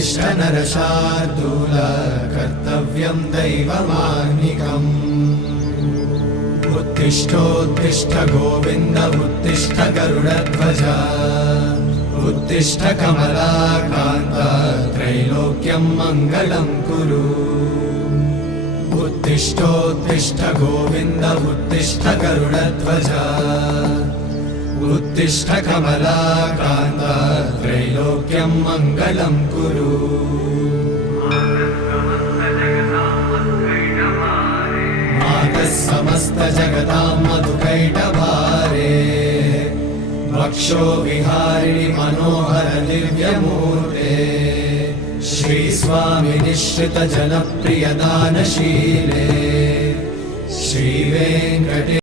उत्तिष्ठ नरशार्दूल कर्तव्यं दैवमाह्निकम् उत्तिष्ठोत्तिष्ठ गोविन्द उत्तिष्ठ गरुडध्वज उत्तिष्ठ कमलाकान्त त्रैलोक्यं मङ्गलं कुरु उत्तिष्ठोत्तिष्ठ गोविन्द उत्तिष्ठ गरुडध्वज उत्तिष्ठ कमलाकान्त त्रैलोक्यं मङ्गलं कुरु मातः समस्त जगतां मधुकैटभारे वक्षो विहारिणि मनोहर दिव्यमूर्ते श्रीस्वामि निश्रित जनप्रिय दानशीले श्रीवेङ्कटे